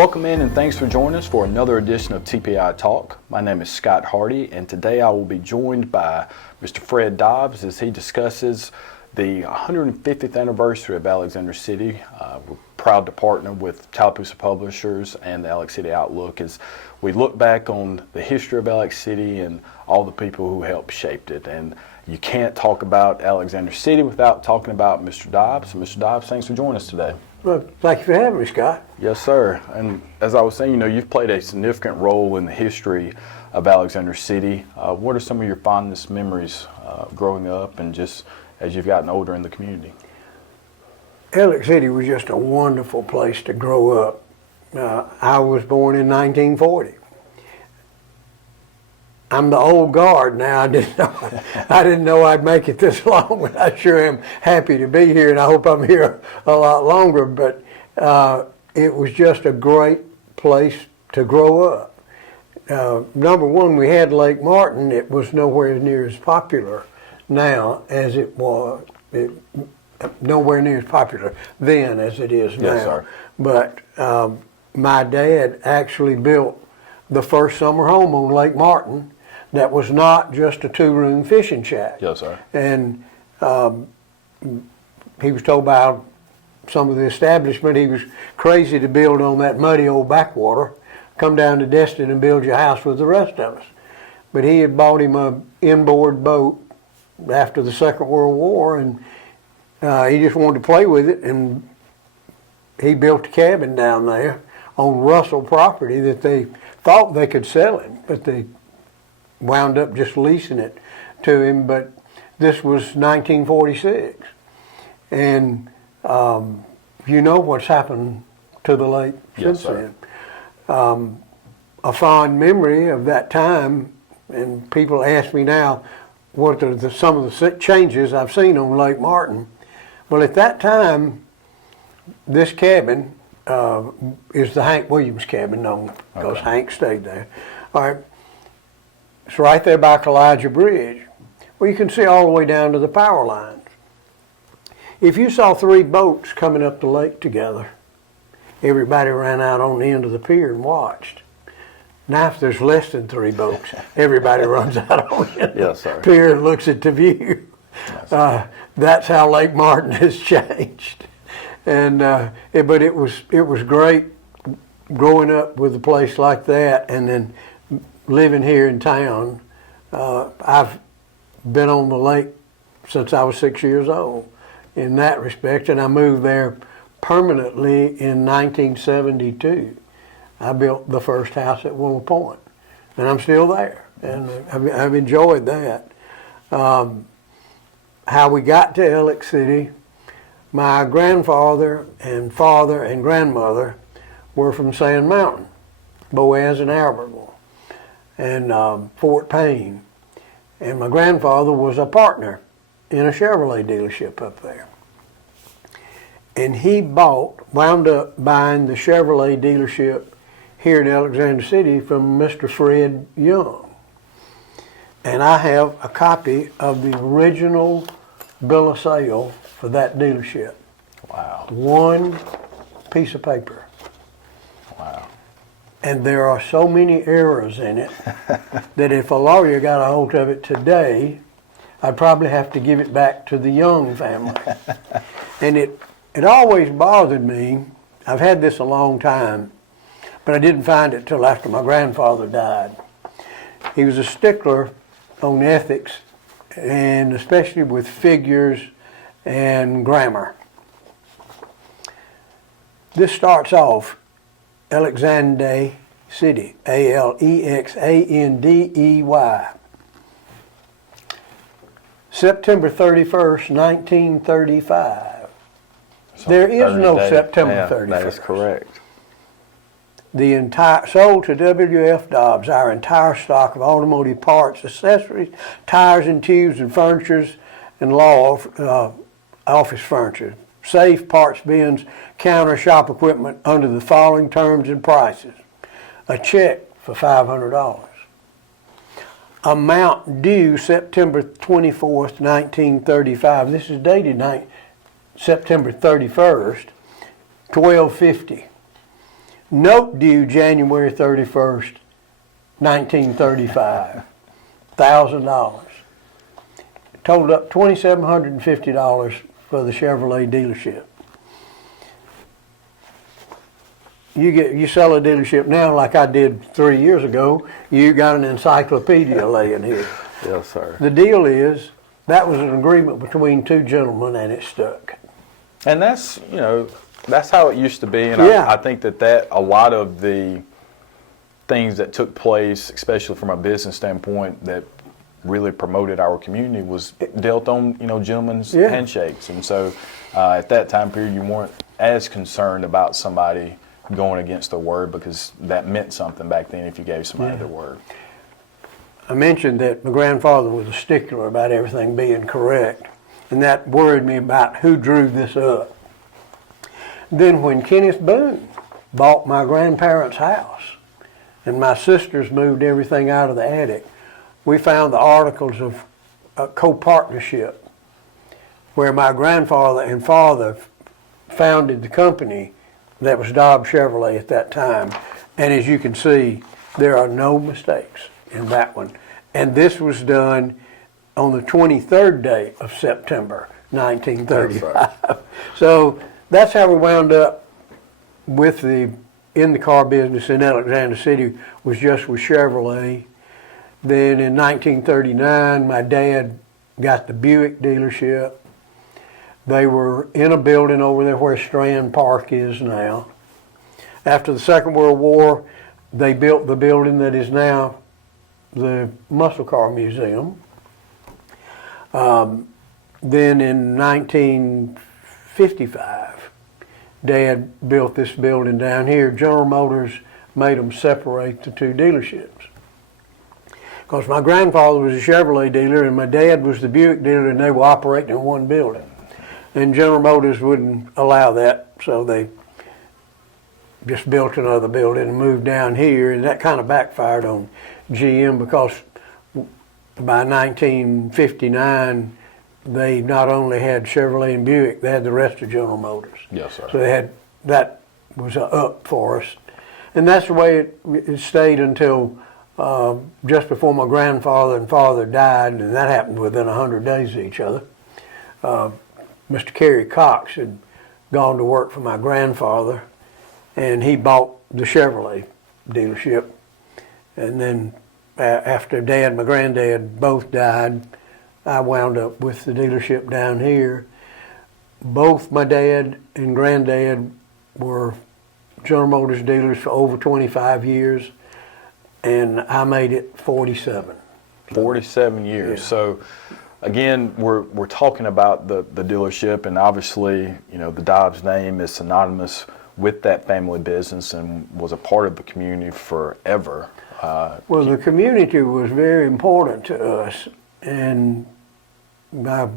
Welcome in and thanks for joining us for another edition of TPI Talk. My name is Scott Hardy, and today I will be joined by Mr. Fred Dobbs as he discusses the 150th anniversary of Alexander City. We're proud to partner with Tallapoosa Publishers and the Alex City Outlook as we look back on the history of Alex City and all the people who helped shape it. And you can't talk about Alexander City without talking about Mr. Dobbs. So Mr. Dobbs, thanks for joining us today. Well, thank you for having me, Scott. Yes, sir. And as I was saying, you've played a significant role in the history of Alexander City. What are some of your fondest memories growing up and just as you've gotten older in the community? Alex City was just a wonderful place to grow up. I was born in 1940. I'm the old guard now. I didn't know I'd make it this long, but I sure am happy to be here, and I hope I'm here a lot longer. But it was just a great place to grow up. Number one, we had Lake Martin. It was nowhere near as popular now as it was. Nowhere near as popular then as it is now. Yes, sir. But my dad actually built the first summer home on Lake Martin that was not just a two-room fishing shack. Yes, sir. And he was told by some of the establishment he was crazy to build on that muddy old backwater, come down to Destin and build your house with the rest of us. But he had bought him a inboard boat after the Second World War, and he just wanted to play with it, and he built a cabin down there on Russell property that they thought they could sell him, but they wound up just leasing it to him. But this was 1946, and you know what's happened to the lake since then. A fond memory of that time, and people ask me now what are some of the changes I've seen on Lake Martin. Well, at that time, this cabin is the Hank Williams cabin, known because Hank stayed there. All right. It's right there by Kowaliga Bridge, where you can see all the way down to the power lines. If you saw three boats coming up the lake together, everybody ran out on the end of the pier and watched. Now, if there's less than three boats, everybody runs out on the end of the pier and looks at the view. That's how Lake Martin has changed. And but it was great growing up with a place like that, and then living here in town. I've been on the lake since I was 6 years old in that respect, and I moved there permanently in 1972. I built the first house at Willow Point, and I'm still there, and I've enjoyed that. How we got to Alex City, my grandfather and father and grandmother were from Sand Mountain, Boaz and Albertville, and Fort Payne. And my grandfather was a partner in a Chevrolet dealership up there. And he wound up buying the Chevrolet dealership here in Alexander City from Mr. Fred Young. And I have a copy of the original bill of sale for that dealership. Wow. One piece of paper. Wow. And there are so many errors in it that if a lawyer got a hold of it today, I'd probably have to give it back to the Young family. And it always bothered me. I've had this a long time, but I didn't find it till after my grandfather died. He was a stickler on ethics, and especially with figures and grammar. This starts off Alexander City, Alexandey, September 31st, 1935. There is no September 31st. That is correct. The entire sold to W.F. Dobbs our entire stock of automotive parts, accessories, tires and tubes and furnitures and office furniture, safe, parts bins, counter, shop equipment under the following terms and prices. A check for $500. Amount due September 24th, 1935. This is dated September 31st, $12.50. Note due January 31st, 1935, $1,000. Totaled up $2,750 for the Chevrolet dealership. You sell a dealership now like I did 3 years ago, you got an encyclopedia laying here. Yes, sir. The deal is, that was an agreement between two gentlemen and it stuck. And that's, that's how it used to be. And Yeah. I think that a lot of the things that took place, especially from a business standpoint, that really promoted our community was dealt on, gentlemen's Yeah. handshakes. And so at that time period, you weren't as concerned about somebody going against their word, because that meant something back then if you gave somebody their word. I mentioned that my grandfather was a stickler about everything being correct, and that worried me about who drew this up. Then when Kenneth Boone bought my grandparents' house and my sisters moved everything out of the attic, we found the articles of a co-partnership where my grandfather and father founded the company that was Dobbs Chevrolet at that time. And as you can see, there are no mistakes in that one. And this was done on the 23rd day of September, 1935. So that's how we wound up with in the car business in Alexander City, was just with Chevrolet. Then in 1939, my dad got the Buick dealership. They were in a building over there where Strand Park is now. After the Second World War, they built the building that is now the Muscle Car Museum. Then in 1955, Dad built this building down here. General Motors made them separate the two dealerships, because my grandfather was a Chevrolet dealer and my dad was the Buick dealer, and they were operating in one building. And General Motors wouldn't allow that, so they just built another building and moved down here, and that kind of backfired on GM, because by 1959, they not only had Chevrolet and Buick, they had the rest of General Motors. Yes, sir. So they had, that was a up for us. And that's the way it stayed until just before my grandfather and father died, and that happened within 100 days of each other. Mr. Kerry Cox had gone to work for my grandfather, and he bought the Chevrolet dealership. And then after Dad, my granddad both died, I wound up with the dealership down here. Both my dad and granddad were General Motors dealers for over 25 years, and I made it 47. 47 years. Yeah. So again, we're talking about the dealership, and obviously, the Dobbs name is synonymous with that family business and was a part of the community forever. Well, the community was very important to us, and my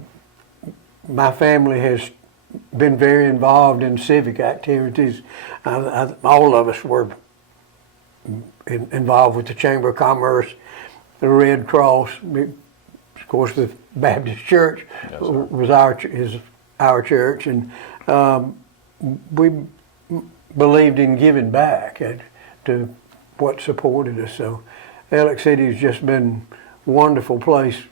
family has been very involved in civic activities. All of us were involved with the Chamber of Commerce, the Red Cross. Of course, the Baptist Church was our church, and we believed in giving back to what supported us. So Alex City has just been a wonderful place,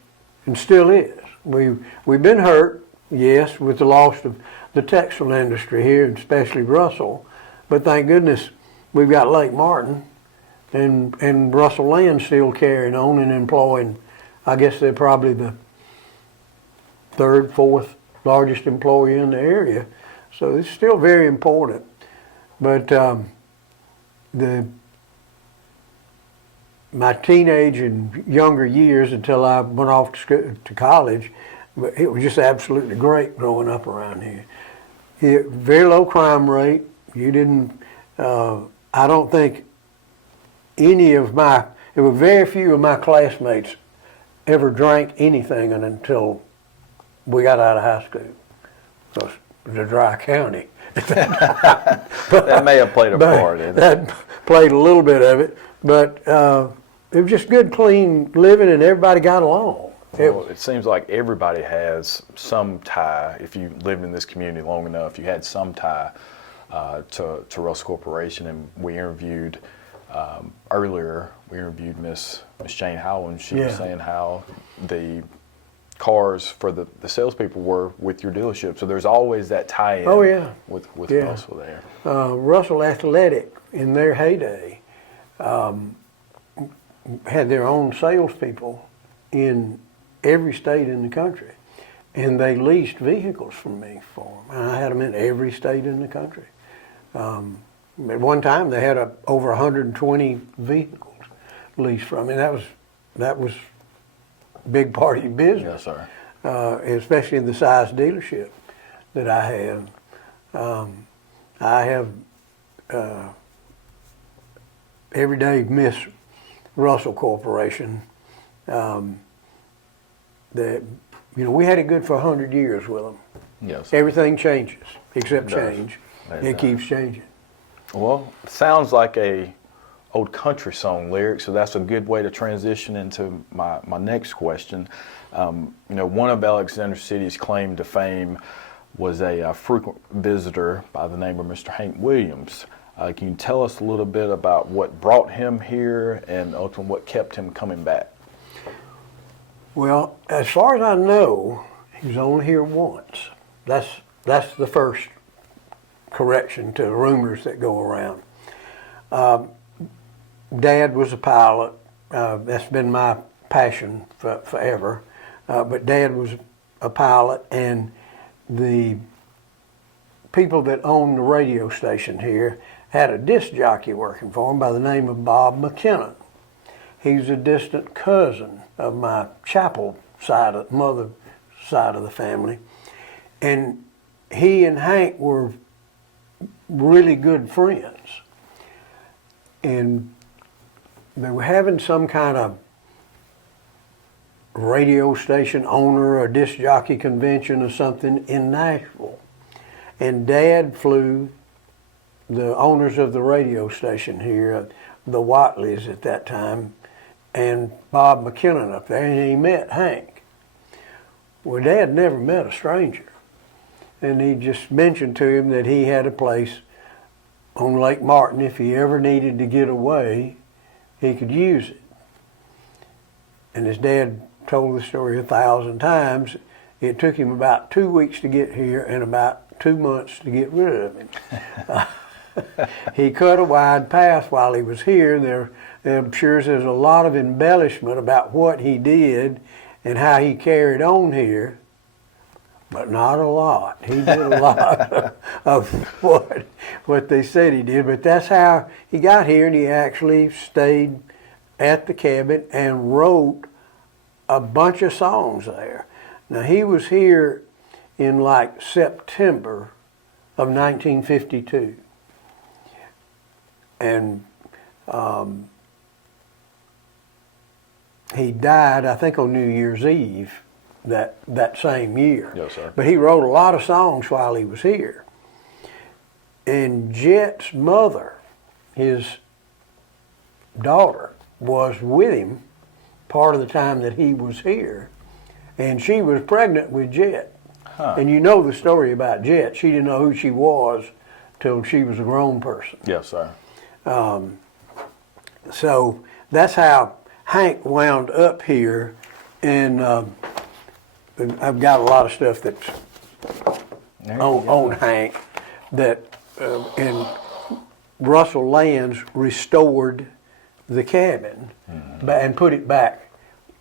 and still is. We've been hurt, yes, with the loss of the textile industry here, and especially Russell, but thank goodness we've got Lake Martin and Russell Land still carrying on and employing. I guess they're probably the third, fourth largest employer in the area. So it's still very important. But my teenage and younger years, until I went off to college, it was just absolutely great growing up around here. Very low crime rate. I don't think there were very few of my classmates ever drank anything until we got out of high school. Because it was a dry county. That may have played a part in it. That played a little bit of it, but it was just good, clean living, and everybody got along. Well, it seems like everybody has some tie. If you lived in this community long enough, you had some tie to Russell Corporation, and we interviewed earlier. We interviewed Miss Jane Howell, and she was saying how the cars for the salespeople were with your dealership. So there's always that tie-in. Oh, yeah. With Yeah. Russell there. Russell Athletic, in their heyday, had their own salespeople in every state in the country, and they leased vehicles from me for them. And I had them in every state in the country. At one time, they had over 120 vehicles leased from me. That was a big part of your business. Yes, sir. Especially in the size dealership that I had. I have every day miss Russell Corporation. That we had it good for 100 years with them. Yes. Everything changes except It does. change. It It does. keeps changing. Well, sounds like a old country song lyric, so that's a good way to transition into my next question. One of Alexander City's claim to fame was a frequent visitor by the name of Mr. Hank Williams. Can you tell us a little bit about what brought him here and ultimately what kept him coming back? Well, as far as I know, he was only here once. That's the first correction to rumors that go around. Dad was a pilot. That's been my passion forever. But Dad was a pilot, and the people that owned the radio station here had a disc jockey working for him by the name of Bob McKinnon. He's a distant cousin of my Chapel side, mother side of the family. And he and Hank were really good friends. And they were having some kind of radio station owner or disc jockey convention or something in Nashville. And Dad flew the owners of the radio station here, the Watleys at that time, and Bob McKinnon up there, and he met Hank. Well, Dad never met a stranger. And he just mentioned to him that he had a place on Lake Martin. If he ever needed to get away, he could use it. And his dad told the story 1,000 times. It took him about 2 weeks to get here and about 2 months to get rid of him. He cut a wide path while he was here. I'm sure there's a lot of embellishment about what he did and how he carried on here, but not a lot. He did a lot of what they said he did, but that's how he got here, and he actually stayed at the cabin and wrote a bunch of songs there. Now, he was here in like September of 1952. And he died, I think, on New Year's Eve that same year. Yes, sir. But he wrote a lot of songs while he was here. And Jet's mother, his daughter, was with him part of the time that he was here. And she was pregnant with Jet. Huh. And you know the story about Jet. She didn't know who she was till she was a grown person. Yes, sir. So that's how Hank wound up here, and I've got a lot of stuff that's on Hank that, and Russell Lands restored the cabin and put it back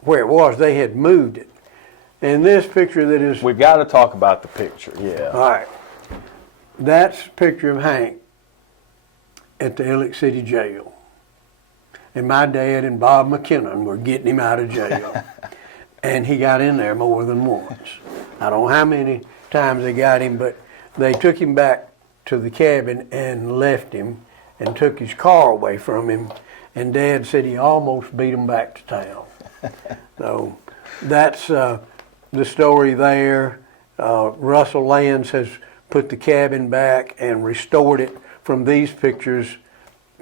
where it was. They had moved it. And this picture that is... We've got to talk about the picture, yeah. All right. That's a picture of Hank at the Ellick City Jail. And my dad and Bob McKinnon were getting him out of jail. And he got in there more than once. I don't know how many times they got him, but they took him back to the cabin and left him and took his car away from him. And Dad said he almost beat him back to town. So that's the story there. Russell Lands has put the cabin back and restored it from these pictures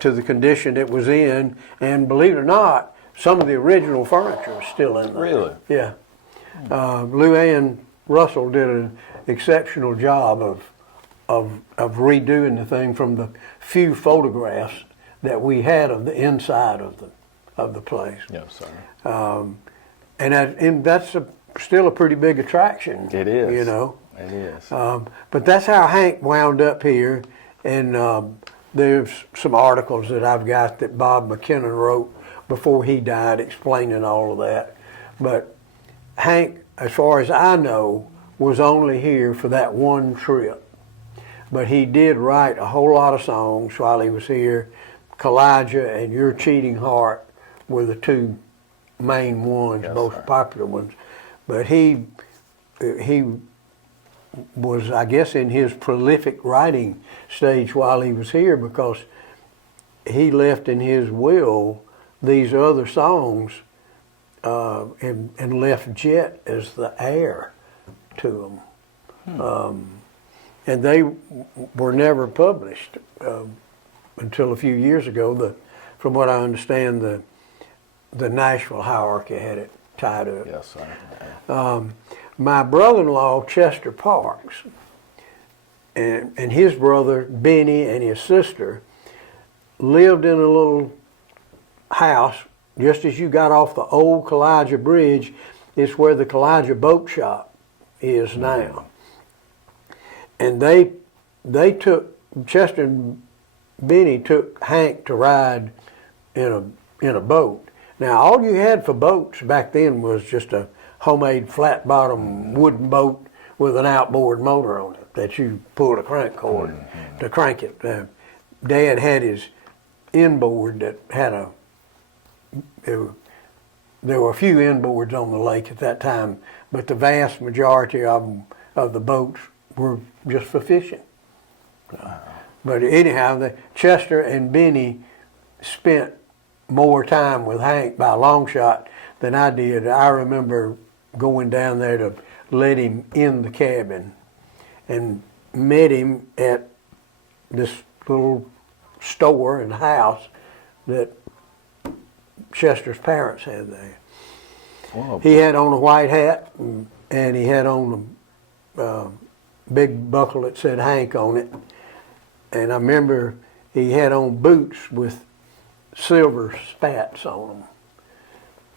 to the condition it was in, and believe it or not, some of the original furniture is still in there. Really? Yeah. Lou Ann Russell did an exceptional job of of redoing the thing from the few photographs that we had of the inside of the place. Yes, sir. And that's still a pretty big attraction. It is. You know. It is. But that's how Hank wound up here, and there's some articles that I've got that Bob McKinnon wrote before he died explaining all of that. But Hank, as far as I know, was only here for that one trip. But he did write a whole lot of songs while he was here. Kowaliga and Your Cheating Heart were the two main ones, Yes, most sir. popular ones. But he was, I guess, in his prolific writing stage while he was here, because he left in his will these other songs and left Jet as the heir to them. And they were never published until a few years ago. From what I understand, the Nashville hierarchy had it tied up. Yes, sir. My brother-in-law, Chester Parks, and his brother, Benny, and his sister lived in a little house just as you got off the old Kowaliga Bridge. It's where the Kowaliga Boat Shop is now. And they took, Chester and Benny took Hank to ride in a boat. Now, all you had for boats back then was just a homemade flat-bottom wooden boat with an outboard motor on it that you pulled a crank cord to crank it. Dad had his inboard that had there were a few inboards on the lake at that time, but the vast majority of the boats were just for fishing. But anyhow, Chester and Benny spent more time with Hank by a long shot than I did. I remember going down there to let him in the cabin and met him at this little store and house that Chester's parents had there. Wow. He had on a white hat and he had on a big buckle that said Hank on it. And I remember he had on boots with silver spats on them.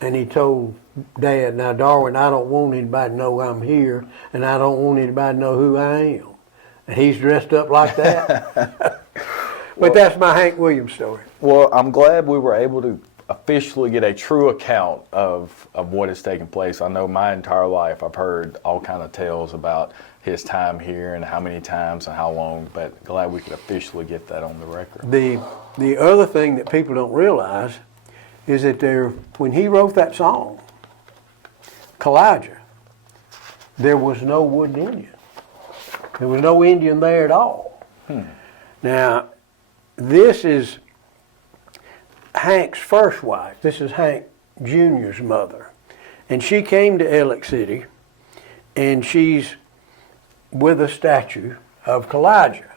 And he told Dad, "Now, Darwin, I don't want anybody to know I'm here, and I don't want anybody to know who I am." And he's dressed up like that. But that's my Hank Williams story. Well, I'm glad we were able to officially get a true account of what has taken place. I know my entire life I've heard all kind of tales about his time here and how many times and how long, but glad we could officially get that on the record. The other thing that people don't realize is that when he wrote that song, Kowaliga, there was no wooden Indian. There was no Indian there at all. Now, this is Hank's first wife. This is Hank Jr.'s mother. And she came to Ellick City, and she's with a statue of Kowaliga.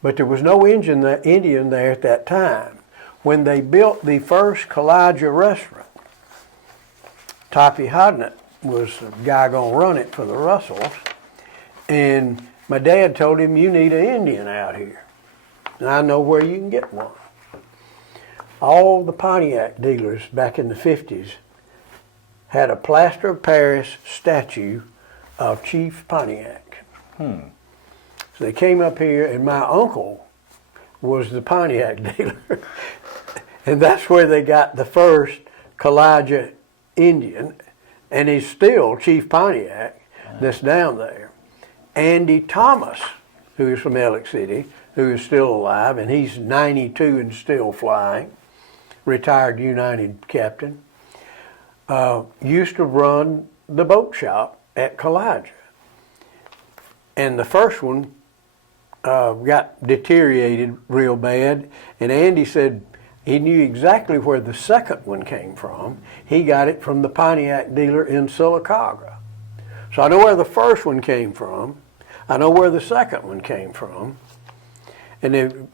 But there was no Indian there at that time. When they built the first Kowaliga restaurant, Toppy Hodnett was the guy going to run it for the Russells. And my dad told him, "You need an Indian out here. And I know where you can get one." All the Pontiac dealers back in the 50s had a plaster of Paris statue of Chief Pontiac. So they came up here, and my uncle was the Pontiac dealer. And that's where they got the first Kowaliga Indian, and he's still Chief Pontiac that's down there. Andy Thomas, who is from Ellick City, who is still alive, and he's 92 and still flying, retired United captain, used to run the boat shop at Kowaliga. And the first one got deteriorated real bad, and Andy said he knew exactly where the second one came from. He got it from the Pontiac dealer in Sylacauga. So I know where the first one came from. I know where the second one came from. And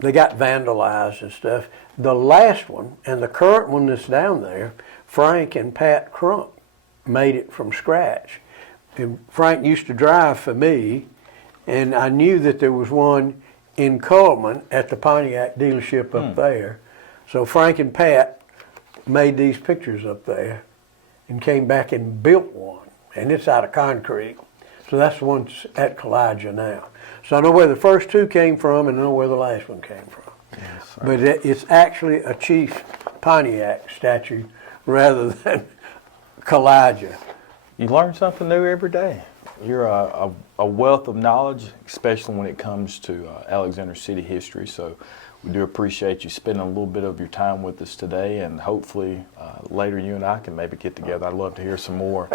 they got vandalized and stuff. The last one, and the current one that's down there, Frank and Pat Crunk made it from scratch. And Frank used to drive for me, And I knew that there was one in Coleman at the Pontiac dealership up there. So Frank and Pat made these pictures up there and came back and built one. And it's out of concrete. So that's the one at Kowaliga now. So I know where the first two came from and I know where the last one came from. Yes, sir. But it's actually a Chief Pontiac statue rather than Kowaliga. You learn something new every day. You're a wealth of knowledge, especially when it comes to Alexander City history. So we do appreciate you spending a little bit of your time with us today, and hopefully later you and I can maybe get together. I'd love to hear some more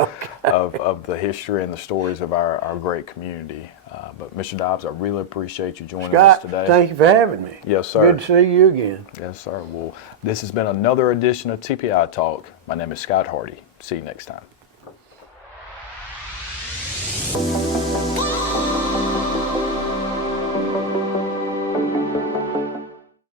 of the history and the stories of our great community. But Mr. Dobbs, I really appreciate you joining us today. Thank you for having me. Yes, sir. Good to see you again. Yes, sir. Well, this has been another edition of TPI Talk. My name is Scott Hardy. See you next time.